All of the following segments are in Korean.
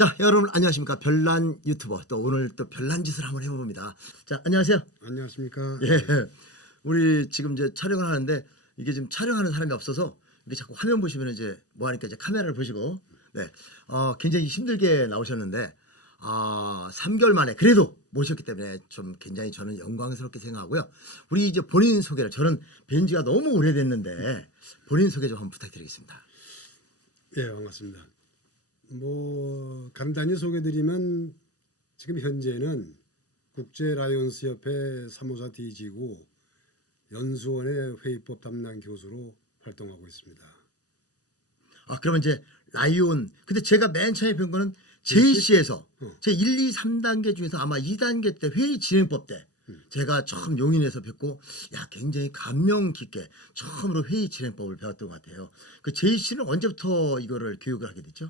자, 여러분 안녕하십니까? 별난 유튜버 또 오늘 또 별난 짓을 한번 해봅니다. 자, 안녕하세요. 안녕하십니까. 예, 우리 지금 이제 촬영을 하는데 이게 지금 촬영하는 사람이 없어서 이게 자꾸 화면 보시면 이제 뭐 하니까 이제 카메라를 보시고 네, 굉장히 힘들게 나오셨는데 3개월 만에 그래도 모셨기 때문에 좀 굉장히 저는 영광스럽게 생각하고요. 우리 이제 본인 소개를 저는 뵌 지가 너무 오래됐는데 본인 소개 좀 한번 부탁드리겠습니다. 예, 반갑습니다. 간단히 소개드리면 지금 현재는 국제 라이온스 협회 사무사 DG고 연수원의 회의법 담당 교수로 활동하고 있습니다. 그러면 이제 라이온. 근데 제가 맨 처음에 뵌 거는 JC에서 제 1, 2, 3단계 중에서 아마 2단계 때 회의 진행법 때 제가 처음 용인에서 뵙고 굉장히 감명 깊게 처음으로 회의 진행법을 배웠던 것 같아요. 그 JC는 언제부터 이거를 교육을 하게 됐죠?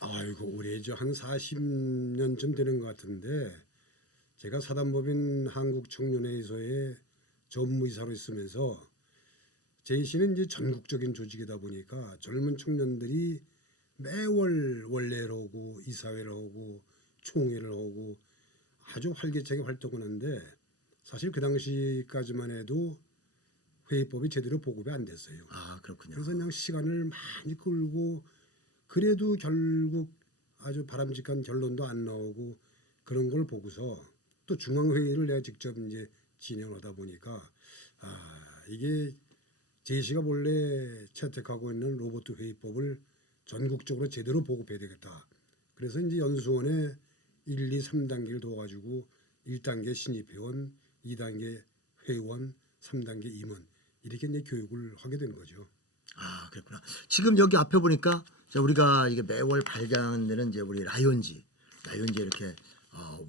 아이고 오래죠. 한 40년쯤 되는 것 같은데 제가 사단법인 한국청년회의소에 전무이사로 있으면서 JC는 이제 전국적인 조직이다 보니까 젊은 청년들이 매월 원래를 하고 이사회를 하고 총회를 하고 아주 활기차게 활동을 하는데 사실 그 당시까지만 해도 회의법이 제대로 보급이 안 됐어요. 그렇군요. 그래서 그냥 시간을 많이 끌고 그래도 결국 아주 바람직한 결론도 안 나오고 그런 걸 보고서 또 중앙회의를 내가 직접 이제 진행하다 보니까 이게 제시가 원래 채택하고 있는 로봇 회의법을 전국적으로 제대로 보급해야 되겠다. 그래서 이제 연수원에 1, 2, 3단계를 둬가지고 1단계 신입회원, 2단계 회원, 3단계 임원 이렇게 이제 교육을 하게 된 거죠. 그랬구나. 지금 여기 앞에 보니까 우리가 이게 매월 발견되는 이제 우리 라이온지 이렇게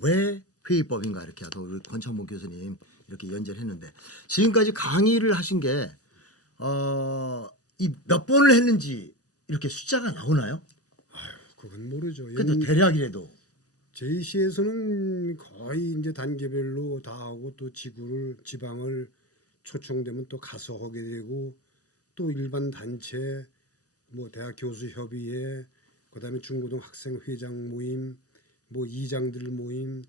왜 회의법인가 이렇게 하도 우리 권창봉 교수님 이렇게 연재했는데 지금까지 강의를 하신 게 이 몇 번을 했는지 이렇게 숫자가 나오나요? 그건 모르죠. 그래도 대략이라도 JC에서는 거의 이제 단계별로 다 하고 또 지방을 초청되면 또 가서 하게 되고 또 일반 단체 대학 교수 협의회 그다음에 중고등 학생 회장 모임 이장들 모임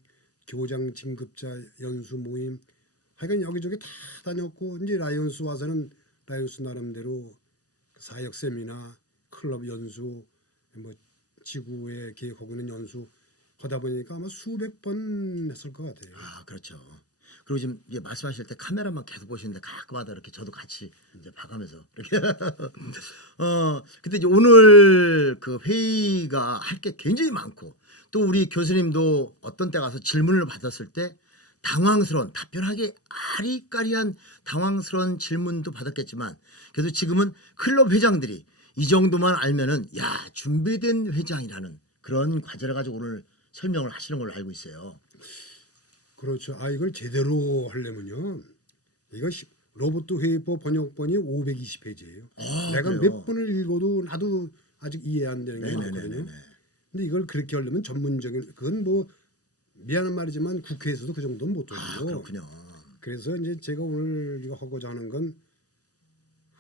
교장 진급자 연수 모임 하여간 여기저기 다 다녔고 이제 라이온스 와서는 라이온스 나름대로 사역 세미나 클럽 연수 지구에 계획하고 있는 연수 하다 보니까 아마 수백 번 했을 것 같아요. 그렇죠. 그리고 지금 이제 말씀하실 때 카메라만 계속 보시는데 가끔마다 이렇게 저도 같이 이제 봐가면서 이렇게 근데 이제 오늘 그 회의가 할 게 굉장히 많고 또 우리 교수님도 어떤 때 가서 질문을 받았을 때 당황스러운 답변하기 아리까리한 당황스러운 질문도 받았겠지만 그래도 지금은 클럽 회장들이 이 정도만 알면은 준비된 회장이라는 그런 과제를 가지고 오늘 설명을 하시는 걸로 알고 있어요. 그렇죠. 이걸 제대로 하려면요. 이거 로봇 회의법 번역본이 520페이지예요. 내가 그래요? 몇 번을 읽어도 나도 아직 이해 안 되는 게 많거든요. 근데 이걸 그렇게 하려면 전문적인 그건 미안한 말이지만 국회에서도 그 정도는 못 하고요. 그렇군요. 그래서 이제 제가 오늘 이거 하고자 하는 건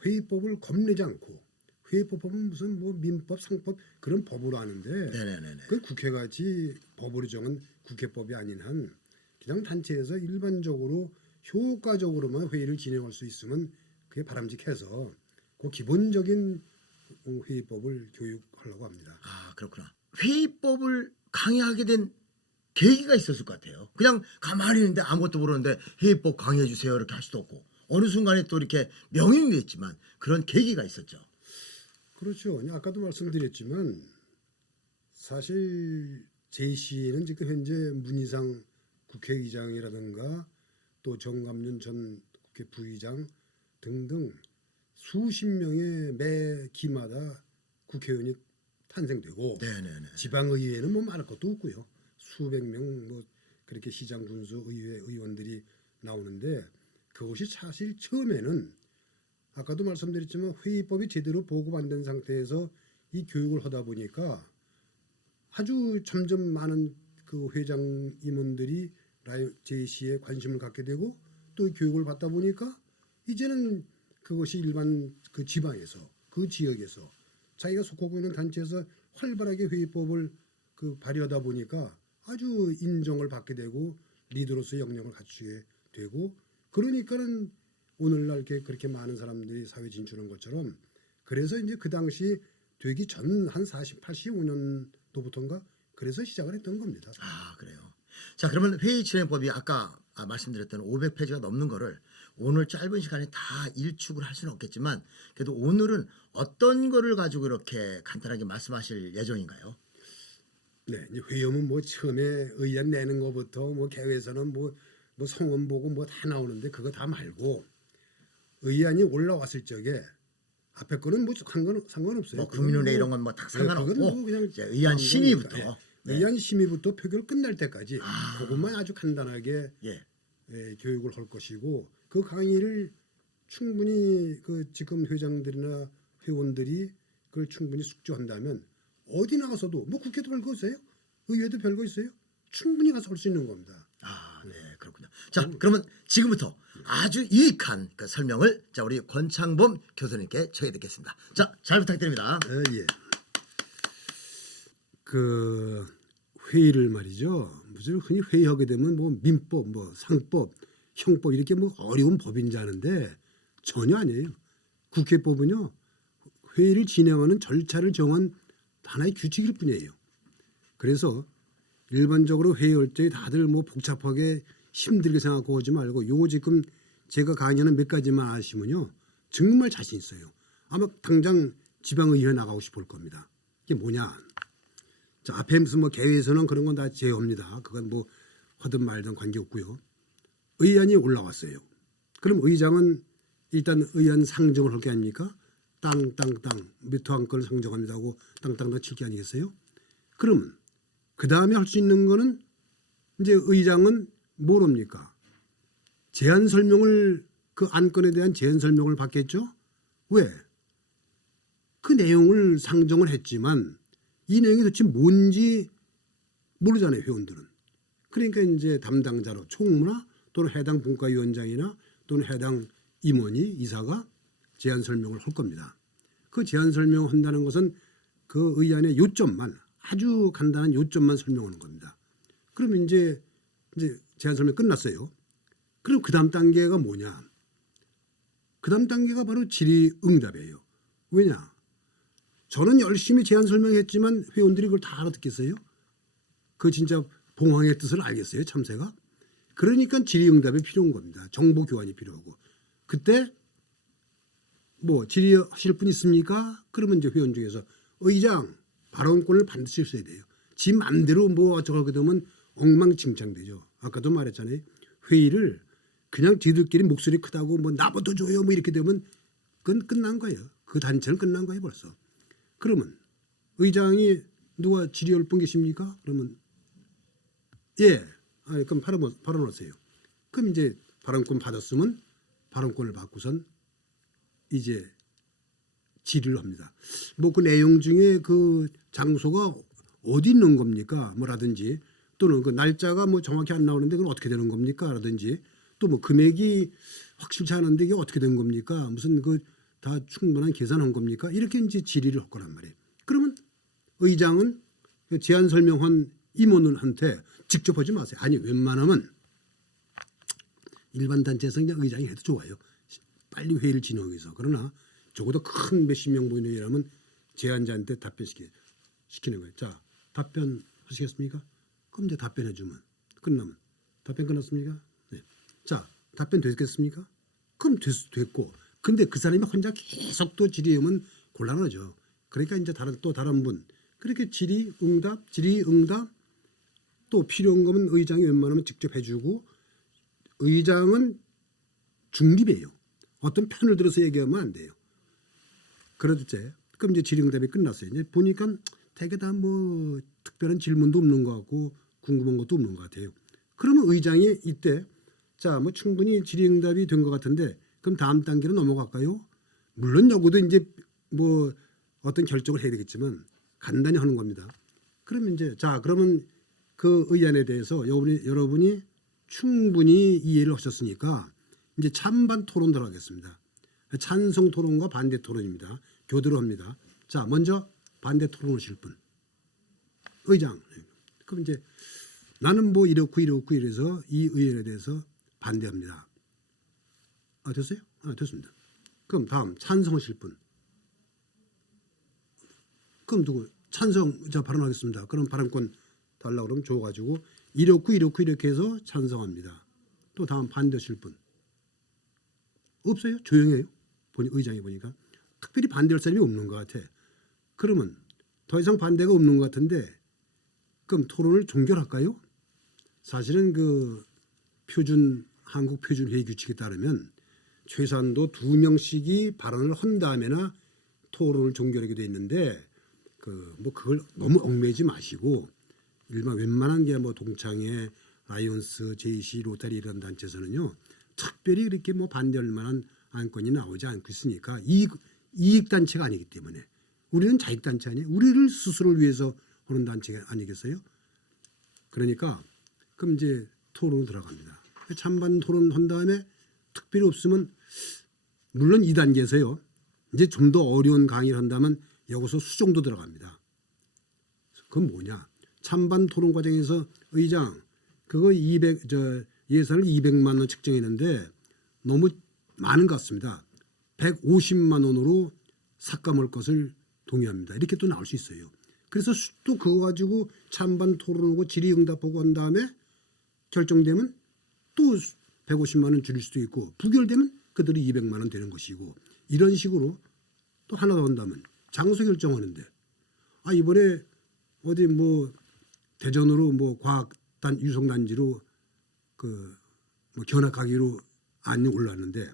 회의법을 겁내지 않고 회의법은 무슨 민법, 상법 그런 법으로 하는데 그 국회같이 법으로 정한 국회법이 아닌 한 그냥 단체에서 일반적으로 효과적으로만 회의를 진행할 수 있으면 그게 바람직해서 그 기본적인 회의법을 교육하려고 합니다. 그렇구나. 회의법을 강의하게 된 계기가 있었을 것 같아요. 그냥 가만히 있는데 아무것도 모르는데 회의법 강의해 주세요 이렇게 할 수도 없고 어느 순간에 또 이렇게 명인이 됐지만 그런 계기가 있었죠. 그렇죠. 아까도 말씀드렸지만 사실 JC는 지금 현재 문희상 국회의장이라든가 또 정감윤 전 국회 부의장 등등 수십 명의 매 기마다 국회의원이 탄생되고 지방의회는 말할 것도 없고요. 수백 명 그렇게 시장 군수 의회 의원들이 나오는데 그것이 사실 처음에는 아까도 말씀드렸지만 회의법이 제대로 보급 안 된 상태에서 이 교육을 하다 보니까 아주 점점 많은 그 회장 임원들이 JC에 관심을 갖게 되고 또 교육을 받다 보니까 이제는 그것이 일반 그 지방에서 그 지역에서 자기가 속하고 있는 단체에서 활발하게 회의법을 그 발휘하다 보니까 아주 인정을 받게 되고 리더로서의 역량을 갖추게 되고 그러니까는 오늘날 이렇게 그렇게 많은 사람들이 사회 진출한 것처럼 그래서 이제 그 당시 되기 전 한 85년도부터인가 그래서 시작을 했던 겁니다. 아, 그래요. 자, 그러면 회의 진행법이 아까 말씀드렸던 500페이지가 넘는 거를 오늘 짧은 시간에 다 일축을 할 수는 없겠지만 그래도 오늘은 어떤 거를 가지고 이렇게 간단하게 말씀하실 예정인가요? 네, 이제 회의하면 뭐 처음에 의안 내는 것부터 뭐 개회에서는 뭐 성원 보고 뭐 다 나오는데 그거 다 말고 의안이 올라왔을 적에 앞에 거는 뭐 상관없어요. 뭐 국민의회 이런 건 뭐 다 그건 상관없고 뭐 그냥 이제 의안 심의부터 예. 네. 의안 심의부터 표결 끝날 때까지 그것만 아주 간단하게 예. 교육을 할 것이고 그 강의를 충분히 그 지금 회장들이나 회원들이 그걸 충분히 숙지한다면 어디 나가서도 뭐 국회도 별거 있어요? 의회도 별거 있어요? 충분히 가서 할 수 있는 겁니다. 아, 네, 그렇군요. 자, 그러면 지금부터 아주 유익한 그 설명을 자 우리 권창범 교수님께 전해 듣겠습니다. 자, 잘 부탁드립니다. 예. 그 회의를 말이죠. 무슨 흔히 회의하게 되면 뭐 민법, 뭐 상법, 형법 이렇게 뭐 어려운 법인 줄 아는데 전혀 아니에요. 국회법은요 회의를 진행하는 절차를 정한 하나의 규칙일 뿐이에요. 그래서 일반적으로 회의할 때 다들 뭐 복잡하게 힘들게 생각하고 오지 말고 요 지금 제가 강의하는 몇 가지만 아시면요 정말 자신 있어요. 아마 당장 지방의회 나가고 싶을 겁니다. 이게 뭐냐? 자, 앞에 무슨 뭐 개회에서는 그런 건 다 제어합니다. 그건 뭐 하든 말든 관계없고요. 의안이 올라왔어요. 그럼 의장은 일단 의안 상정을 할 게 아닙니까? 땅땅땅 몇 호 한 건을 상정합니다 하고 땅땅땅 칠 게 아니겠어요? 그러면 그 다음에 할 수 있는 거는 이제 의장은 뭘 합니까? 제안 설명을 그 안건에 대한 제안 설명을 받겠죠? 왜? 그 내용을 상정을 했지만 이 내용이 도대체 뭔지 모르잖아요, 회원들은. 그러니까 이제 담당자로 총무나 또는 해당 분과위원장이나 또는 해당 임원이 이사가 제안 설명을 할 겁니다. 그 제안 설명한다는 것은 그 의안의 요점만 아주 간단한 요점만 설명하는 겁니다. 그러면 이제 제안 설명 끝났어요. 그럼 그 다음 단계가 뭐냐? 그 다음 단계가 바로 질의응답이에요. 왜냐? 저는 열심히 제안 설명했지만 회원들이 그걸 다 알아듣겠어요? 그 진짜 봉황의 뜻을 알겠어요, 참새가? 그러니까 질의응답이 필요한 겁니다. 정보 교환이 필요하고. 그때 뭐 질의하실 분 있습니까? 그러면 이제 회원 중에서 의장 발언권을 반드시 써야 돼요. 지 맘대로 뭐 어쩌고 되면 엉망진창되죠. 아까도 말했잖아요. 회의를 그냥 지들끼리 목소리 크다고 뭐 나부터 줘요 뭐 이렇게 되면 그건 끝난 거예요. 그 단체는 끝난 거예요 벌써. 그러면 의장이 누가 질의할 분 계십니까? 그러면 예. 아니 그럼 발언하세요. 그럼 이제 발언권 받았으면 발언권을 받고선 이제 질의를 합니다. 뭐 그 내용 중에 그 장소가 어디 있는 겁니까? 뭐라든지 또는 그 날짜가 뭐 정확히 안 나오는데 그건 어떻게 되는 겁니까? 라든지 또 뭐 금액이 확실치 않은데 이게 어떻게 된 겁니까? 무슨 그 다 충분한 계산한 겁니까? 이렇게 이제 질의를 할 거란 말이에요. 그러면 의장은 제안 설명한 임원한테 직접 하지 마세요. 아니 웬만하면 일반 단체에서 그냥 의장이 해도 좋아요. 빨리 회의를 진행하기 위해서. 그러나 적어도 큰 몇십 명 모이는 회의라면 제안자한테 답변시키는 거예요. 자, 답변하시겠습니까? 그럼 이제 답변해 주면 끝나면 답변 끝났습니까? 네. 자, 답변 됐겠습니까? 그럼 됐고. 근데 그 사람이 혼자 계속 또 질의하면 곤란하죠. 그러니까 이제 다른 분 그렇게 질의응답 또 필요한 거면 의장이 웬만하면 직접 해주고 의장은 중립이에요. 어떤 편을 들어서 얘기하면 안 돼요. 그래도 그럼 이제 질의응답이 끝났어요. 이제 보니까 되게 다 뭐 특별한 질문도 없는 것 같고 궁금한 것도 없는 것 같아요. 그러면 의장이 이때 자, 뭐 충분히 질의응답이 된 것 같은데 그럼 다음 단계로 넘어갈까요? 물론 요거도 이제 뭐 어떤 결정을 해야 되겠지만 간단히 하는 겁니다. 그러면 이제 자, 그러면 그 의안에 대해서 여러분이 충분히 이해를 하셨으니까 이제 찬반 토론 들어가겠습니다. 찬성 토론과 반대 토론입니다. 교대로 합니다. 자, 먼저 반대 토론하실 분. 의장. 네. 그럼 이제 나는 뭐 이렇고 이래서 이 의원에 대해서 반대합니다. 아 됐어요? 아 됐습니다. 그럼 다음 찬성하실 분. 그럼 누구? 찬성 자 발언하겠습니다. 그럼 발언권 달라고 그러면 줘가지고 이렇게 해서 찬성합니다. 또 다음 반대하실 분. 없어요? 조용해요. 보니 의장이 보니까 특별히 반대할 사람이 없는 것 같아. 그러면 더 이상 반대가 없는 것 같은데 그럼 토론을 종결할까요? 사실은 그 한국 표준 회의 규칙에 따르면 최소한도 2명씩이 발언을 한 다음에나 토론을 종결하게 돼 있는데 뭐 그걸 너무 얽매지 마시고 일반 웬만한 게 뭐 동창회, 라이온스, JC, 로타리 이런 단체에서는요 특별히 이렇게 뭐 반대할 만한 안건이 나오지 않고 있으니까 이익 단체가 아니기 때문에 우리는 자익 단체 아니에요. 우리를 스스로를 위해서 하는 단체가 아니겠어요? 그러니까 그럼 이제 토론 들어갑니다. 찬반 토론한 다음에 특별히 없으면 물론 2단계에서요. 이제 좀 더 어려운 강의를 한다면 여기서 수정도 들어갑니다. 그건 뭐냐? 찬반 토론 과정에서 의장 그거 예산을 200만 원 책정했는데 너무 많은 것 같습니다. 150만 원으로 삭감할 것을 동의합니다. 이렇게 또 나올 수 있어요. 그래서 또 그거 가지고 찬반 토론하고 질의응답하고 한 다음에 결정되면 또 150만 원 줄일 수도 있고 부결되면 그들이 200만 원 되는 것이고 이런 식으로 또 하나 더 한다면 장소 결정하는데 이번에 어디 뭐 대전으로 뭐 과학단 유성단지로 뭐 견학하기로 안이 올랐는데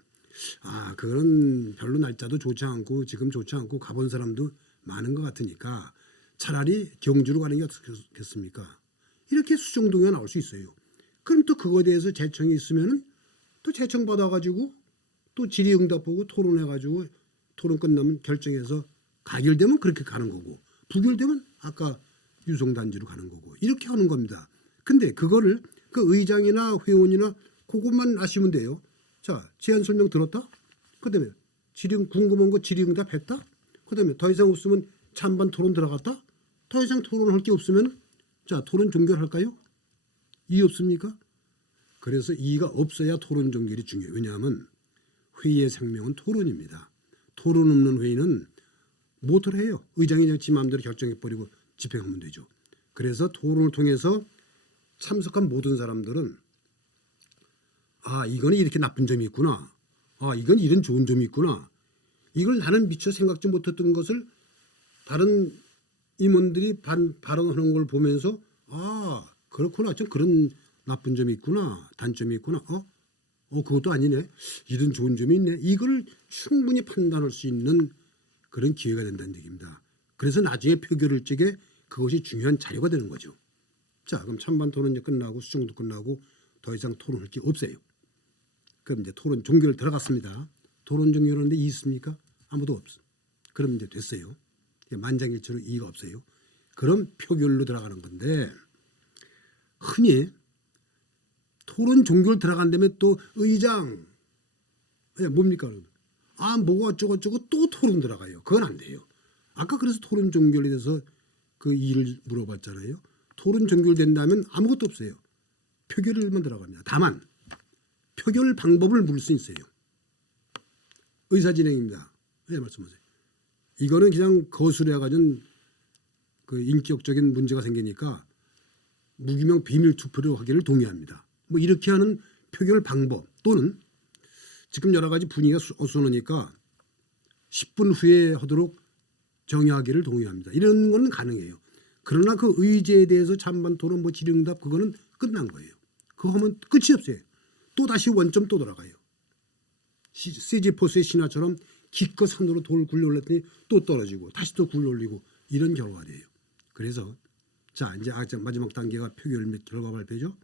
그거는 별로 날짜도 좋지 않고 지금 좋지 않고 가본 사람도 많은 것 같으니까 차라리 경주로 가는 게 어떻겠습니까? 이렇게 수정 동의가 나올 수 있어요. 그럼 또 그거에 대해서 재청이 있으면은 또 재청 받아가지고 또 질의응답하고 토론해가지고 토론 끝나면 결정해서 가결되면 그렇게 가는 거고 부결되면 아까 유성단지로 가는 거고 이렇게 하는 겁니다. 근데 그거를 그 의장이나 회원이나 그것만 아시면 돼요. 자 제안 설명 들었다. 그다음에 궁금한 거 질의응답했다. 그다음에 더 이상 없으면 찬반 토론 들어갔다. 더 이상 토론할 게 없으면 자 토론 종결할까요? 이의 없습니까? 그래서 이의가 없어야 토론 종결이 중요해요. 왜냐하면 회의의 생명은 토론입니다. 토론 없는 회의는 못을 해요. 의장이 지 마음대로 결정해버리고 집행하면 되죠. 그래서 토론을 통해서 참석한 모든 사람들은 이거는 이렇게 나쁜 점이 있구나. 이건 이런 좋은 점이 있구나. 이걸 나는 미처 생각지 못했던 것을 다른 임원들이 발언하는 걸 보면서 그렇구나. 좀 그런 나쁜 점이 있구나. 단점이 있구나. 그것도 아니네. 이런 좋은 점이 있네. 이걸 충분히 판단할 수 있는 그런 기회가 된다는 얘기입니다. 그래서 나중에 표결을 적에 그것이 중요한 자료가 되는 거죠. 자, 그럼 찬반 토론이 끝나고 수정도 끝나고 더 이상 토론할 게 없어요. 그럼 이제 토론 종결 들어갔습니다. 토론 종결하는데 이의 있습니까? 아무도 없어. 그럼 이제 됐어요. 만장일치로 이의가 없어요. 그럼 표결로 들어가는 건데 흔히 토론 종결 들어간다면 또 의장 뭡니까? 뭐가 어쩌고저쩌고 또 토론 들어가요. 그건 안 돼요. 아까 그래서 토론 종결에 대해서 그 이의를 물어봤잖아요. 토론 종결된다면 아무것도 없어요. 표결만 들어갑니다. 다만 표결 방법을 물을 수 있어요. 의사진행입니다. 말씀하세요. 이거는 그냥 거술해가지고 그 인격적인 문제가 생기니까 무기명 비밀 투표를 하기를 동의합니다. 뭐 이렇게 하는 표결 방법 또는 지금 여러 가지 분위기가 어수선하니까 10분 후에 하도록 정의하기를 동의합니다. 이런 건 가능해요. 그러나 그 의제에 대해서 찬반 토론 뭐 질의응답 그거는 끝난 거예요. 그거 하면 끝이 없어요. 또 다시 원점 또 돌아가요. 시지포스의 신화처럼 기껏 산으로 돌 굴려 올렸더니 또 떨어지고 다시 또 굴려 올리고 이런 결과가 돼요. 그래서 자 이제 마지막 단계가 표결 및 결과 발표죠.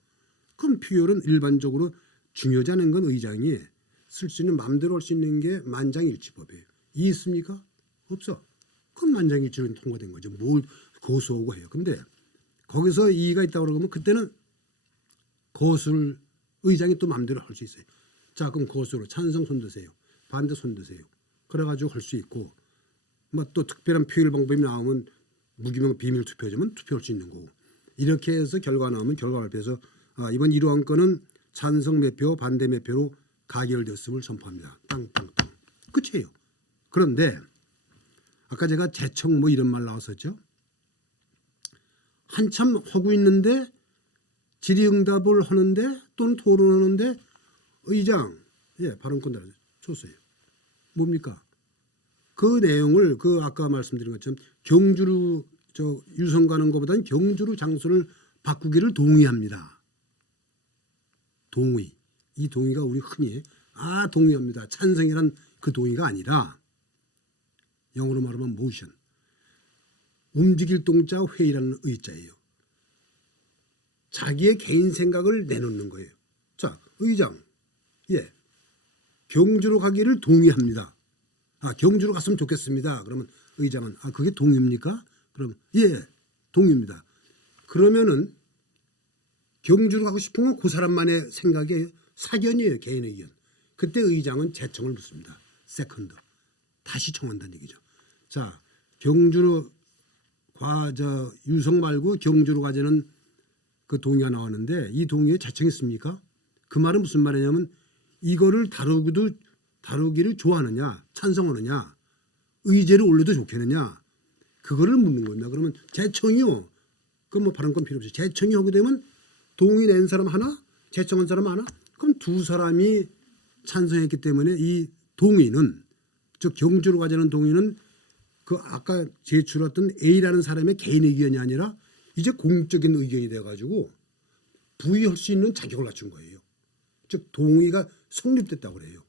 그럼 표결은 일반적으로 중요하지 않은 건 의장이 쓸 수 있는 마음대로 할 수 있는 게 만장일치법이에요. 이해 있습니까? 없어. 그럼 만장일치로 통과된 거죠. 뭘 고소하고 해요. 근데 거기서 이의가 있다고 그러면 그때는 거수를 의장이 또 마음대로 할 수 있어요. 자 그럼 거수로 찬성 손 드세요. 반대 손 드세요. 그래가지고 할 수 있고 뭐 또 특별한 표결 방법이 나오면 무기명 비밀 투표지만 투표할 수 있는 거고 이렇게 해서 결과 나오면 결과 발표해서 이번 1호 건은 찬성 몇 표, 반대 몇 표로 가결됐음을 선포합니다. 땅땅땅. 끝이에요. 그런데 아까 제가 재청 뭐 이런 말 나왔었죠. 한참 하고 있는데 질의응답을 하는데 또는 토론하는데 의장 발언권 줬어요. 뭡니까? 그 내용을 아까 말씀드린 것처럼 경주로 유성 가는 것보다는 경주로 장소를 바꾸기를 동의합니다. 동의. 이 동의가 우리 흔히 동의합니다. 찬성이란 그 동의가 아니라 영어로 말하면 motion. 움직일 동자 회의라는 의자예요. 자기의 개인 생각을 내놓는 거예요. 자, 의장. 경주로 가기를 동의합니다. 경주로 갔으면 좋겠습니다. 그러면 의장은 그게 동의입니까? 그럼 동의입니다. 그러면은 경주로 가고 싶은 건 그 사람만의 생각의 사견이에요. 개인의 의견. 그때 의장은 재청을 묻습니다. 세컨드. 다시 청한다는 얘기죠. 자, 경주로 유성 말고 경주로 가자는 그 동의가 나왔는데 이 동의에 재청했습니까? 그 말은 무슨 말이냐면 이거를 다루기를 좋아하느냐, 찬성하느냐, 의제를 올려도 좋겠느냐, 그거를 묻는 겁니다. 그러면 재청이요. 그럼 뭐 발언권 필요 없이 재청이 하게 되면 동의 낸 사람 하나, 재청한 사람 하나, 그럼 두 사람이 찬성했기 때문에 이 동의는 즉 경주로 가자는 동의는 그 아까 제출했던 A라는 사람의 개인 의견이 아니라 이제 공적인 의견이 돼가지고 부의할 수 있는 자격을 갖춘 거예요. 즉 동의가 성립됐다고 그래요.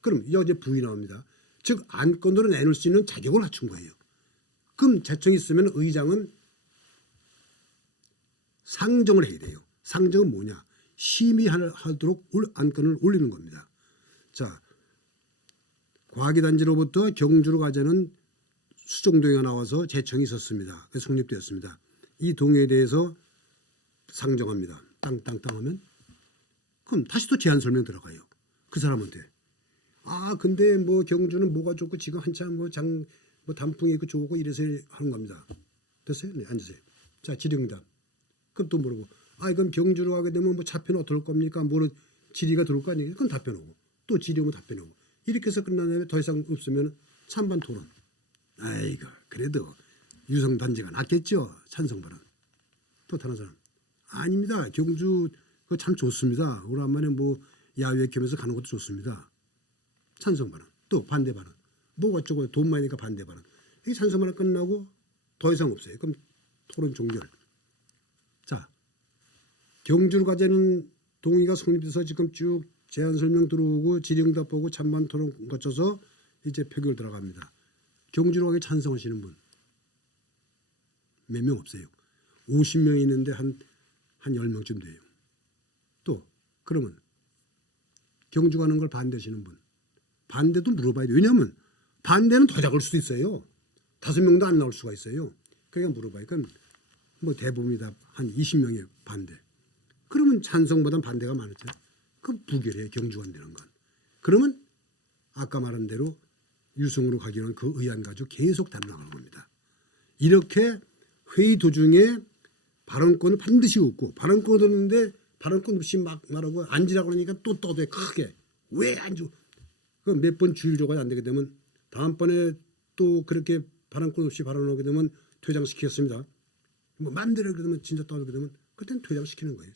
그럼 이제 부의 나옵니다. 즉 안건으로 내놓을 수 있는 자격을 갖춘 거예요. 그럼 재청이 있으면 의장은 상정을 해야 돼요. 상정은 뭐냐? 심의하도록 안건을 올리는 겁니다. 자, 과기단지로부터 경주로 가자는 수정동의가 나와서 재청이 있었습니다. 그래서 성립되었습니다. 이 동의에 대해서 상정합니다. 땅땅땅 하면 그럼 다시 또 제안 설명 들어가요. 그 사람한테. 근데 뭐 경주는 뭐가 좋고 지금 한참 뭐 단풍이 있고 좋고 이래서 하는 겁니다. 됐어요? 네, 앉으세요. 자, 질의응답. 그럼 또 물어보고 그럼 경주로 가게 되면 뭐 차표는 어떨 겁니까? 질의가 들어올 거 아니에요? 그건 답변하고 또 질의하면 답변하고 이렇게 해서 끝난 다음에 더 이상 없으면 찬반 토론. 그래도 유성 단지가 낫겠죠. 찬성 발언. 또 다른 사람 아닙니다. 경주 그거 참 좋습니다. 오랜만에 뭐 야외 겸해서 가는 것도 좋습니다. 찬성 발언. 또 반대 발언. 뭐 어쩌고 돈 많으니까 반대 발언. 이 찬성 발언 끝나고 더 이상 없어요. 그럼 토론 종결. 자, 경주로 가자는 동의가 성립돼서 지금 쭉 제안 설명 들어오고 질의응답 보고 찬반 토론 거쳐서 이제 표결 들어갑니다. 경주로 가기 찬성하시는 분 몇 명 없어요. 50명이 있는데 한 10명쯤 돼요. 또 그러면 경주 가는 걸 반대하시는 분 반대도 물어봐야 돼요. 왜냐하면 반대는 더 작을 수도 있어요. 5명도 안 나올 수가 있어요. 그러니까 물어봐요. 그럼 뭐 대부분이 다 한 20명의 반대. 그러면 찬성보단 반대가 많았죠. 그럼 부결해요. 경주 간다는 건. 그러면 아까 말한 대로 유성으로 가기 위한 그 의안 가지고 계속 다뤄나가는 겁니다. 이렇게 회의 도중에 발언권을 반드시 얻고 발언권 얻었는데 발언권 없이 막 말하고 앉으라고 하니까 또 떠대 크게 왜 앉아? 그 몇 번 주의료가 안 되게 되면 다음번에 또 그렇게 발언권 없이 발언하게 되면 퇴장시키겠습니다. 뭐 맘대로 그러면 진짜 떠들게 되면 그때는 퇴장시키는 거예요.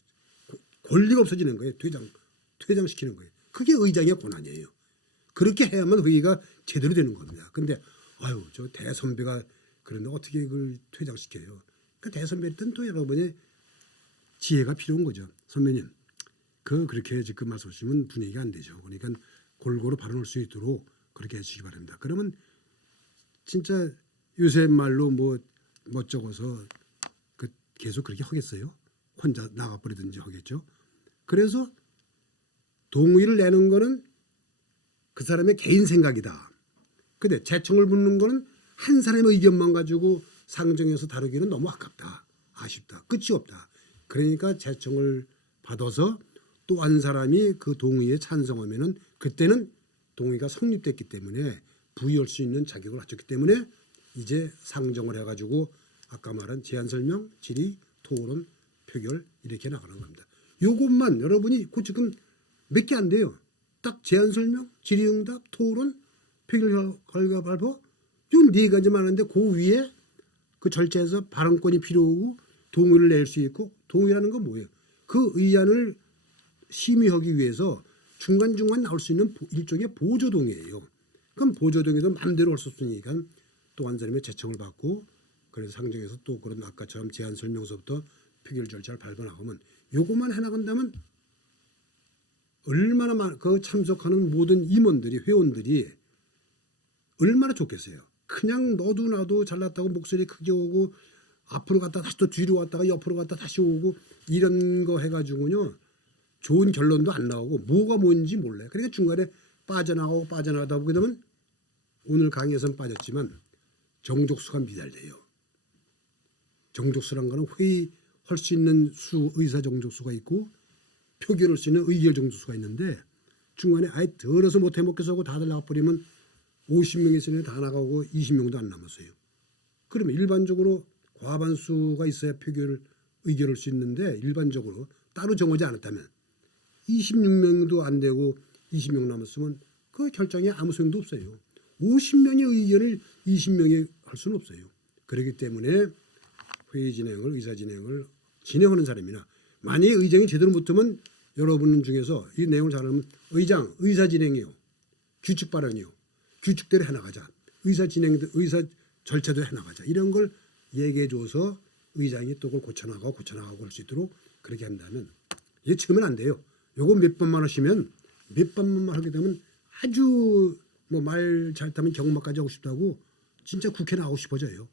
권리가 없어지는 거예요. 퇴장시키는 거예요. 그게 의장의 권한이에요. 그렇게 해야만 회의가 제대로 되는 겁니다. 근데 저 대선배가 그런데 어떻게 그걸 퇴장시켜요? 그 대선배든 또 여러분의 지혜가 필요한 거죠. 선배님, 그렇게 지금 말씀하시면 분위기가 안 되죠. 그러니까 골고루 발언할 수 있도록 그렇게 해주시기 바랍니다. 그러면 진짜 요새 말로 뭐 멋쩍어서 계속 그렇게 하겠어요? 혼자 나가버리든지 하겠죠. 그래서 동의를 내는 거는 그 사람의 개인 생각이다. 근데 재청을 묻는 거는 한 사람의 의견만 가지고 상정해서 다루기는 너무 아깝다. 아쉽다. 끝이 없다. 그러니까 재청을 받아서 또 한 사람이 그 동의에 찬성하면은 그때는 동의가 성립됐기 때문에 부의할 수 있는 자격을 갖췄기 때문에 이제 상정을 해가지고 아까 말한 제안 설명, 질의, 토론, 표결 이렇게 나가는 겁니다. 요것만 여러분이 그 지금 몇 개 안 돼요. 딱 제안 설명, 질의응답, 토론, 표결 결과 발표 요 네 가지만 하는데 그 위에 그 절차에서 발언권이 필요하고 동의를 낼 수 있고 동의라는 건 뭐예요? 그 의안을 심의하기 위해서 중간중간 나올 수 있는 일종의 보조동의예요. 그럼 보조동의도 마음대로 할 수 없으니까 또 한 사람의 제청을 받고 그래서 상정해서 또 그런 아까처럼 제안 설명서부터 표결 절차를 밟아나가면 요것만 해나간다면 얼마나 그 참석하는 모든 임원들이 회원들이 얼마나 좋겠어요. 그냥 너도 나도 잘났다고 목소리 크게 오고 앞으로 갔다 다시 또 뒤로 갔다가 옆으로 갔다 다시 오고 이런 거 해가지고요 좋은 결론도 안 나오고 뭐가 뭔지 몰라요. 그러니까 중간에 빠져나가고 빠져나가다 보게 되면 오늘 강의에서는 빠졌지만 정족수가 미달돼요. 정족수란 거는 회의할 수 있는 의사 정족수가 있고 표결할 수 있는 의결 정족수가 있는데 중간에 아예 더러서 못해 먹겠어 하고 다들 나가버리면 50명이 있으니 다 나가고 20명도 안 남았어요. 그러면 일반적으로 과반수가 있어야 의결할 수 있는데 일반적으로 따로 정하지 않았다면 26명도 안 되고 20명 남았으면 그 결정에 아무 소용도 없어요. 50명의 의견을 20명이 할 수는 없어요. 그렇기 때문에 회의 진행을 의사 진행을 진행하는 사람이나 만약에 의장이 제대로 못하면 여러분 중에서 이 내용을 잘하면 의장 의사 진행이요. 규칙 발언이요. 규칙대로 해나가자. 의사 절차도 해나가자. 이런 걸 얘기해줘서 의장이 또 그걸 고쳐나가고 할 수 있도록 그렇게 한다면 이게 처음엔 안 돼요. 요거 몇 번만 하시면 몇 번만 하게 되면 아주 뭐 말 잘타면 경마까지 하고 싶다고 진짜 국회 나오고 싶어져요.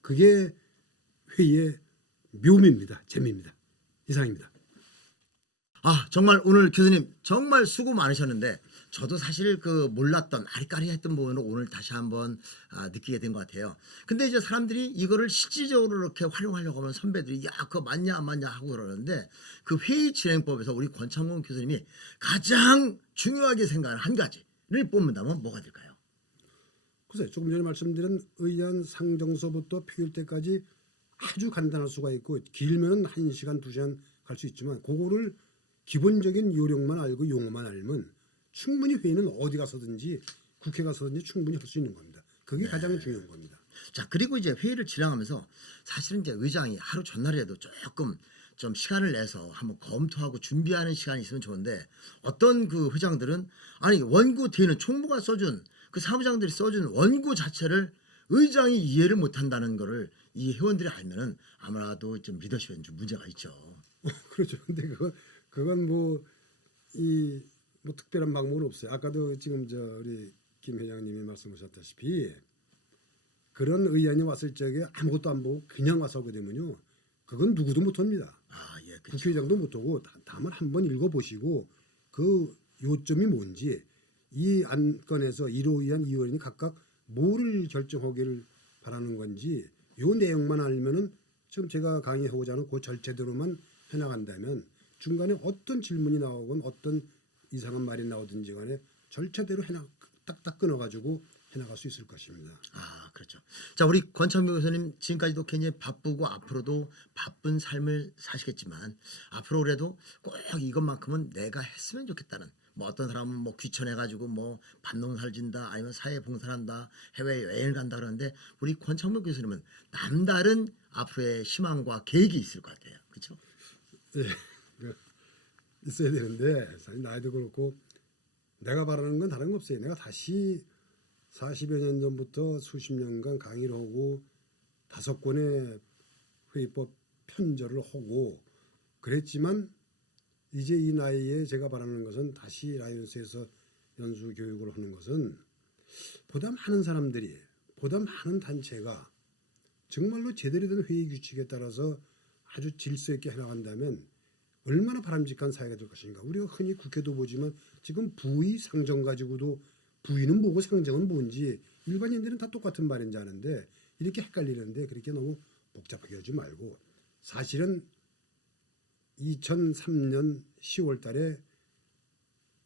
그게 회의의 묘미입니다. 재미입니다. 이상입니다. 아, 정말 오늘 교수님 정말 수고 많으셨는데 저도 사실 그 몰랐던 아리까리했던 부분을 오늘 다시 한번 느끼게 된 것 같아요. 근데 이제 사람들이 이거를 실질적으로 이렇게 활용하려고 하면 선배들이 야 그거 맞냐 안 맞냐 하고 그러는데 그 회의 진행법에서 우리 권창문 교수님이 가장 중요하게 생각하는 한 가지를 뽑는다면 뭐가 될까요? 글쎄요. 조금 전에 말씀드린 의안 상정서부터 표결 때까지 아주 간단할 수가 있고 길면은 1시간, 2시간 갈 수 있지만 그거를 기본적인 요령만 알고 용어만 알면 충분히 회의는 어디 가서든지 국회 가서든지 충분히 할 수 있는 겁니다. 그게 가장 중요한 겁니다. 자, 그리고 이제 회의를 진행하면서 사실은 이제 의장이 하루 전날이라도 조금 좀 시간을 내서 한번 검토하고 준비하는 시간이 있으면 좋은데 어떤 그 회장들은 아니 원고 뒤에는 총무가 써준 그 사무장들이 써준 원고 자체를 의장이 이해를 못한다는 거를 이 회원들이 알면은 아무래도 좀 리더십에 좀 문제가 있죠. 그렇죠. 근데 그건 뭐 특별한 방법은 없어요. 아까도 지금 우리 김 회장님이 말씀하셨다시피 그런 의안이 왔을 적에 아무것도 안 보고 그냥 와서 하게 되면요, 그건 누구도 못합니다. 아, 예, 그렇죠. 국회의장도 못하고 다만 한번 읽어보시고 그 요점이 뭔지 이 안건에서 1호 의안, 2호 의안이 각각 뭐를 결정하기를 바라는 건지 요 내용만 알면은 지금 제가 강의하고자 하는 그 절차대로만 해나간다면 중간에 어떤 질문이 나오건 어떤 이상한 말이 나오든지 간에 절차대로 딱딱 끊어가지고 해나갈 수 있을 것입니다. 아, 그렇죠. 자, 우리 권창묘 교수님 지금까지도 굉장히 바쁘고 앞으로도 바쁜 삶을 사시겠지만 앞으로 그래도 꼭 이것만큼은 내가 했으면 좋겠다는 뭐 어떤 사람은 뭐 귀천해가지고 뭐 반농사를 진다 아니면 사회봉사한다 해외 여행을 간다 그러는데 우리 권창묘 교수님은 남다른 앞으로의 희망과 계획이 있을 것 같아요. 그렇죠? 예, 있어야 되는데 사실 나이도 그렇고 내가 바라는 건 다른 거 없어요. 내가 다시 40여 년 전부터 수십 년간 강의를 하고 5권의 회의법 편저를 하고 그랬지만 이제 이 나이에 제가 바라는 것은 다시 라이온스에서 연수 교육을 하는 것은 보다 많은 사람들이 보다 많은 단체가 정말로 제대로 된 회의 규칙에 따라서 아주 질서 있게 해나간다면 얼마나 바람직한 사회가 될 것인가. 우리가 흔히 국회도 보지만 지금 부의 상정 가지고도 부의는 뭐고 상정은 뭔지 일반인들은 다 똑같은 말인지 아는데 이렇게 헷갈리는데 그렇게 너무 복잡하게 하지 말고 사실은 2003년 10월 달에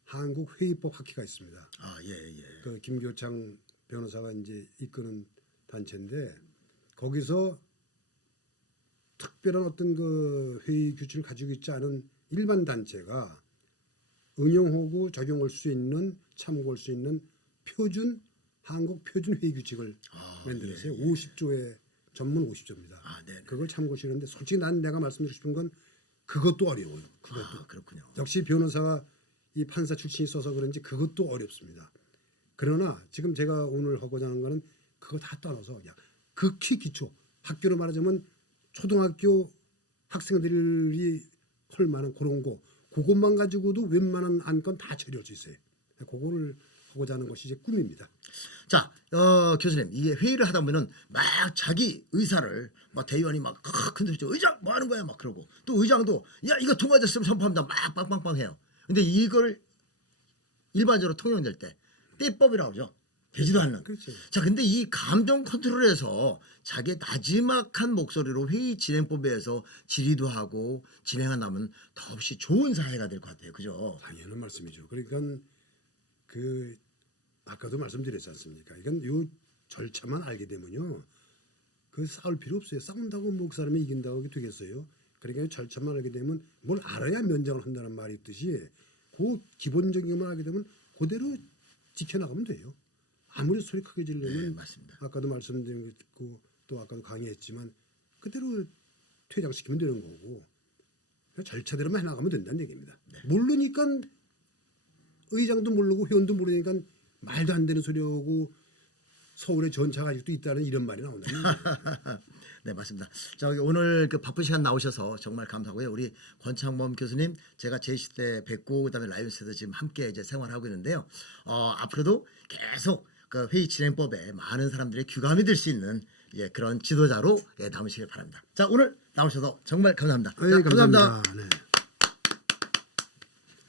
한국 회의법 학회가 있습니다. 아, 예, 예. 그 김교창 변호사가 이제 이끄는 단체인데 거기서 특별한 어떤 그 회의 규칙을 가지고 있지 않은 일반 단체가 응용하고 적용할 수 있는 참고할 수 있는 표준 한국 표준 회의 규칙을 만들었어요. 50조의 전문 50조입니다. 아, 네. 그걸 참고하시는데 솔직히 난 내가 말씀드리고 싶은 건 그것도 어려워요. 그것도. 아, 그렇군요. 역시 변호사가 이 판사 출신이 있어서 그런지 그것도 어렵습니다. 그러나 지금 제가 오늘 하고자 하는 거는 그거 다 떠나서 그냥 극히 기초 학교로 말하자면 초등학교 학생들이 할 만한 그런 거 그것만 가지고도 웬만한 안건 다 처리할 수 있어요. 그거를 하고자 하는 것이 제 꿈입니다. 자, 교수님, 이게 회의를 하다 보면은 막 자기 의사를 막 대의원이 막 큰 소리죠. 의장 뭐 하는 거야? 막 그러고 또 의장도 야 이거 통과됐으면 선포합니다. 막 빵빵빵 해요. 근데 이걸 일반적으로 통용될 때 떼법이라고 그러죠. 되지도 않는. 그렇죠. 자, 근데 이 감정 컨트롤에서 자기의 나지막한 목소리로 회의 진행법에서 질의도 하고 진행한다면 더없이 좋은 사회가 될 것 같아요. 그죠? 당연한 말씀이죠. 그러니까 그 아까도 말씀드렸지 않습니까? 이건 요 절차만 알게 되면요, 그 싸울 필요 없어요. 싸운다고 뭐 그 사람이 이긴다고 되겠어요? 그러니까 이 절차만 알게 되면 뭘 알아야 면장을 한다는 말이 있듯이 그 기본적인 것만 알게 되면 그대로 지켜나가면 돼요. 아무리 소리 크게 지르려면 네, 맞습니다. 아까도 말씀드린 거 또 아까도 강의했지만 그대로 퇴장시키면 되는 거고 절차대로만 해나가면 된다는 얘기입니다. 모르니까 의장도 모르고 회원도 모르니까 말도 안 되는 소리하고 서울에 전차가 아직도 있다는 이런 말이 나온다는 얘기예요. 네, 맞습니다. 저기 오늘 그 바쁜 시간 나오셔서 정말 감사하고요. 우리 권창범 교수님, 제가 제시 때 뵙고 그다음에 라이온스에서 지금 함께 이제 생활하고 있는데요. 앞으로도 계속 그 회의 진행법에 많은 사람들의 귀감이 될 수 있는 그런 지도자로 남으시길 바랍니다. 자, 오늘 나오셔서 정말 감사합니다. 네, 자, 감사합니다. 네.